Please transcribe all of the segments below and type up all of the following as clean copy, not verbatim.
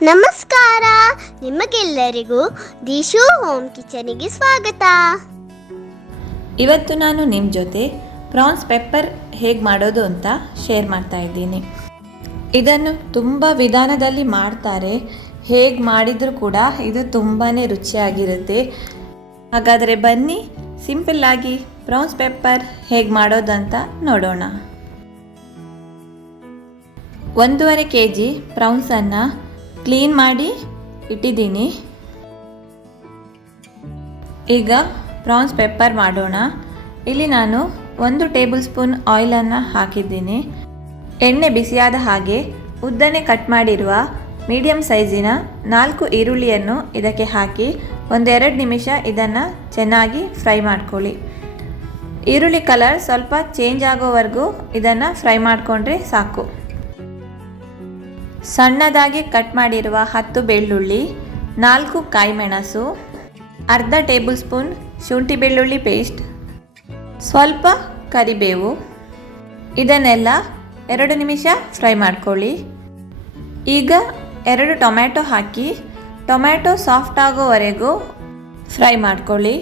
ನಮಸ್ಕಾರ, ನಿಮಗೆಲ್ಲರಿಗೂ ದಿಶು ಹೋಮ್ ಕಿಚನಿಗೆ ಸ್ವಾಗತ. ಇವತ್ತು ನಾನು ನಿಮ್ಮ ಜೊತೆ ಪ್ರಾನ್ಸ್ ಪೆಪ್ಪರ್ ಹೇಗೆ ಮಾಡೋದು ಅಂತ ಶೇರ್ ಮಾಡ್ತಾ ಇದ್ದೀನಿ. ಇದನ್ನು ತುಂಬ ವಿಧಾನದಲ್ಲಿ ಮಾಡ್ತಾರೆ. ಹೇಗೆ ಮಾಡಿದರೂ ಕೂಡ ಇದು ತುಂಬಾ ರುಚಿಯಾಗಿರುತ್ತೆ. ಹಾಗಾದರೆ ಬನ್ನಿ ಸಿಂಪಲ್ಲಾಗಿ ಪ್ರಾನ್ಸ್ ಪೆಪ್ಪರ್ ಹೇಗೆ ಮಾಡೋದಂತ ನೋಡೋಣ. 1.5 kg ಪ್ರಾನ್ಸನ್ನು ಕ್ಲೀನ್ ಮಾಡಿ ಇಟ್ಟಿದ್ದೀನಿ. ಈಗ ಪ್ರಾನ್ಸ್ ಪೆಪ್ಪರ್ ಮಾಡೋಣ. ಇಲ್ಲಿ ನಾನು 1 ಟೇಬಲ್ ಸ್ಪೂನ್ ಆಯಿಲನ್ನು ಹಾಕಿದ್ದೀನಿ. ಎಣ್ಣೆ ಬಿಸಿಯಾದ ಹಾಗೆ ಉದ್ದನೆ ಕಟ್ ಮಾಡಿರುವ ಮೀಡಿಯಮ್ ಸೈಜಿನ 4 ಈರುಳ್ಳಿಯನ್ನು ಇದಕ್ಕೆ ಹಾಕಿ 1-2 ನಿಮಿಷ ಇದನ್ನು ಚೆನ್ನಾಗಿ ಫ್ರೈ ಮಾಡ್ಕೊಳ್ಳಿ. ಈರುಳ್ಳಿ ಕಲರ್ ಸ್ವಲ್ಪ ಚೇಂಜ್ ಆಗೋವರೆಗೂ ಇದನ್ನು ಫ್ರೈ ಮಾಡಿಕೊಂಡ್ರೆ ಸಾಕು. ಸಣ್ಣದಾಗಿ ಕಟ್ ಮಾಡಿರುವ 10 ಬೆಳ್ಳುಳ್ಳಿ, 4 ಕಾಯಿಮೆಣಸು, ಅರ್ಧ ಟೇಬಲ್ ಸ್ಪೂನ್ ಶುಂಠಿ ಬೆಳ್ಳುಳ್ಳಿ ಪೇಸ್ಟ್, ಸ್ವಲ್ಪ ಕರಿಬೇವು, ಇದನ್ನೆಲ್ಲ 2 ನಿಮಿಷ ಫ್ರೈ ಮಾಡ್ಕೊಳ್ಳಿ. ಈಗ 2 ಟೊಮ್ಯಾಟೊ ಹಾಕಿ ಟೊಮ್ಯಾಟೊ ಸಾಫ್ಟ್ ಆಗೋವರೆಗೂ ಫ್ರೈ ಮಾಡ್ಕೊಳ್ಳಿ.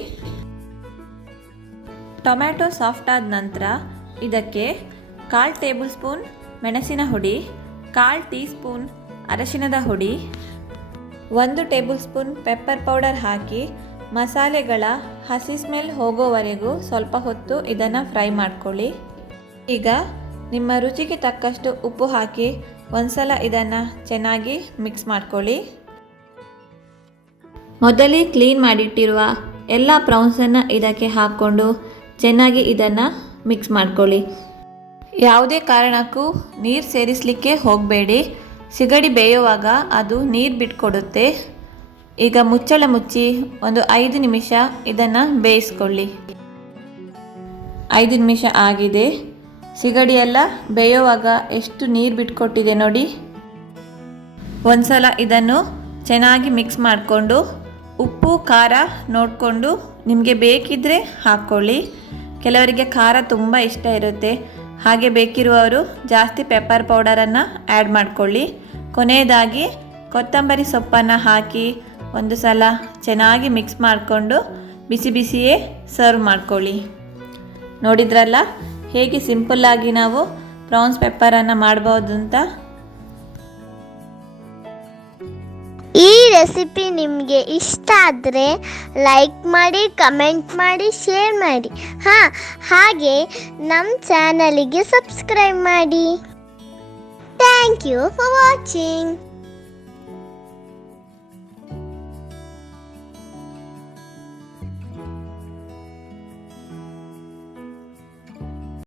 ಟೊಮ್ಯಾಟೊ ಸಾಫ್ಟ್ ಆದ ನಂತರ ಇದಕ್ಕೆ 1/4 ಟೇಬಲ್ ಸ್ಪೂನ್ ಮೆಣಸಿನ ಹುಡಿ, 1/4 ಟೀ ಸ್ಪೂನ್ ಅರಶಿನದ ಹುಡಿ, 1 ಟೇಬಲ್ ಸ್ಪೂನ್ ಪೆಪ್ಪರ್ ಪೌಡರ್ ಹಾಕಿ ಮಸಾಲೆಗಳ ಹಸಿ ಸ್ಮೆಲ್ ಹೋಗೋವರೆಗೂ ಸ್ವಲ್ಪ ಹೊತ್ತು ಇದನ್ನು ಫ್ರೈ ಮಾಡ್ಕೊಳ್ಳಿ. ಈಗ ನಿಮ್ಮ ರುಚಿಗೆ ತಕ್ಕಷ್ಟು ಉಪ್ಪು ಹಾಕಿ ಒಂದ್ಸಲ ಇದನ್ನು ಚೆನ್ನಾಗಿ ಮಿಕ್ಸ್ ಮಾಡ್ಕೊಳ್ಳಿ. ಮೊದಲೇ ಕ್ಲೀನ್ ಮಾಡಿಟ್ಟಿರುವ ಎಲ್ಲ ಪ್ರಾನ್ಸನ್ನು ಇದಕ್ಕೆ ಹಾಕ್ಕೊಂಡು ಚೆನ್ನಾಗಿ ಇದನ್ನು ಮಿಕ್ಸ್ ಮಾಡ್ಕೊಳ್ಳಿ. ಯಾವುದೇ ಕಾರಣಕ್ಕೂ ನೀರು ಸೇರಿಸಲಿಕ್ಕೆ ಹೋಗಬೇಡಿ. ಸಿಗಡಿ ಬೇಯುವಾಗ ಅದು ನೀರು ಬಿಟ್ಕೊಡುತ್ತೆ. ಈಗ ಮುಚ್ಚಳ ಮುಚ್ಚಿ 5 ನಿಮಿಷ ಇದನ್ನು ಬೇಯಿಸ್ಕೊಳ್ಳಿ. 5 ನಿಮಿಷ ಆಗಿದೆ. ಸಿಗಡಿ ಎಲ್ಲ ಬೇಯುವಾಗ ಎಷ್ಟು ನೀರು ಬಿಟ್ಕೊಟ್ಟಿದೆ ನೋಡಿ. ಒಂದ್ಸಲ ಇದನ್ನು ಚೆನ್ನಾಗಿ ಮಿಕ್ಸ್ ಮಾಡಿಕೊಂಡು ಉಪ್ಪು ಖಾರ ನೋಡಿಕೊಂಡು ನಿಮಗೆ ಬೇಕಿದ್ದರೆ ಹಾಕ್ಕೊಳ್ಳಿ. ಕೆಲವರಿಗೆ ಖಾರ ತುಂಬ ಇಷ್ಟ ಇರುತ್ತೆ. ಹಾಗೆ ಬೇಕಿರುವವರು ಜಾಸ್ತಿ ಪೆಪ್ಪರ್ ಪೌಡರನ್ನು ಆ್ಯಡ್ ಮಾಡ್ಕೊಳ್ಳಿ. ಕೊನೆಯದಾಗಿ ಕೊತ್ತಂಬರಿ ಸೊಪ್ಪನ್ನು ಹಾಕಿ ಒಂದು ಸಲ ಚೆನ್ನಾಗಿ ಮಿಕ್ಸ್ ಮಾಡಿಕೊಂಡು ಬಿಸಿ ಬಿಸಿಯೇ ಸರ್ವ್ ಮಾಡ್ಕೊಳ್ಳಿ. ನೋಡಿದ್ರಲ್ಲ ಹೇಗೆ ಸಿಂಪಲ್ಲಾಗಿ ನಾವು ಪ್ರಾನ್ಸ್ ಪೆಪ್ಪರನ್ನು ಮಾಡ್ಬೋದು ಅಂತ. ಈ ರೆಸಿಪಿ ನಿಮಗೆ ಇಷ್ಟ ಆದರೆ ಲೈಕ್ ಮಾಡಿ, ಕಮೆಂಟ್ ಮಾಡಿ, ಶೇರ್ ಮಾಡಿ. ಹಾಗೆ ನಮ್ಮ ಚಾನಲಿಗೆ ಸಬ್ಸ್ಕ್ರೈಬ್ ಮಾಡಿ. Thank you for watching.